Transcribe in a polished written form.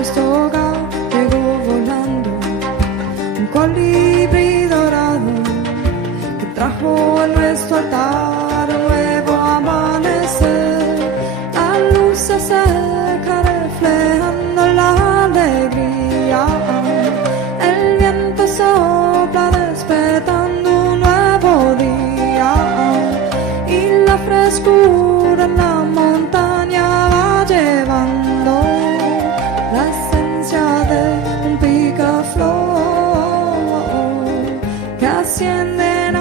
nuestro hogar llegó volando un colibrí dorado que trajo a nuestro altar un nuevo amanecer. La luz se acerca reflejando la alegría. El viento sopla despertando un nuevo día y la frescura en la montaña va llevando la esencia de un picaflor que asciende en